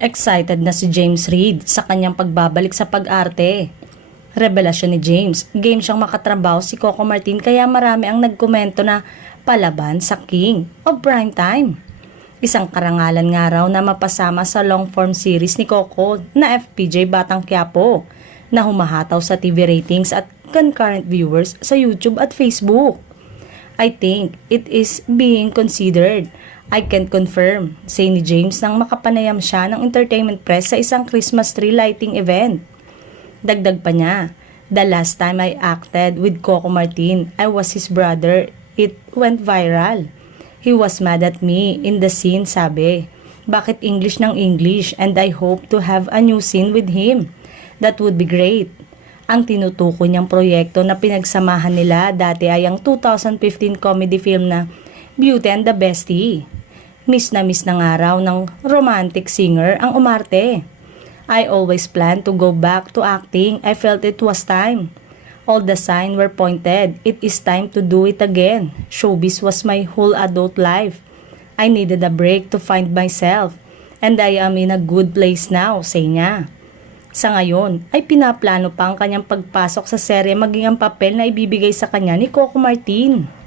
Excited na si James Reid sa kanyang pagbabalik sa pag-arte. Revelasyon ni James, game siyang makatrabaho si Coco Martin kaya marami ang nagkomento na palaban sa King of Primetime. Isang karangalan nga raw na mapasama sa long-form series ni Coco na FPJ Batang Quiapo na humahataw sa TV ratings at concurrent viewers sa YouTube at Facebook. I think it is being considered. I can confirm, say ni James nang makapanayam siya ng entertainment press sa isang Christmas tree lighting event. Dagdag pa niya, the last time I acted with Coco Martin, I was his brother. It went viral. He was mad at me in the scene, sabi. Bakit English ng English and I hope to have a new scene with him. That would be great. Ang tinutukoy niyang proyekto na pinagsamahan nila dati ay ang 2015 comedy film na Beauty and the Bestie. Miss na nga raw ng romantic singer ang umarte. I always planned to go back to acting. I felt it was time. All the signs were pointed. It is time to do it again. Showbiz was my whole adult life. I needed a break to find myself. And I am in a good place now, say niya. Sa ngayon, ay pinaplano pa ang kanyang pagpasok sa serye maging ang papel na ibibigay sa kanya ni Coco Martin.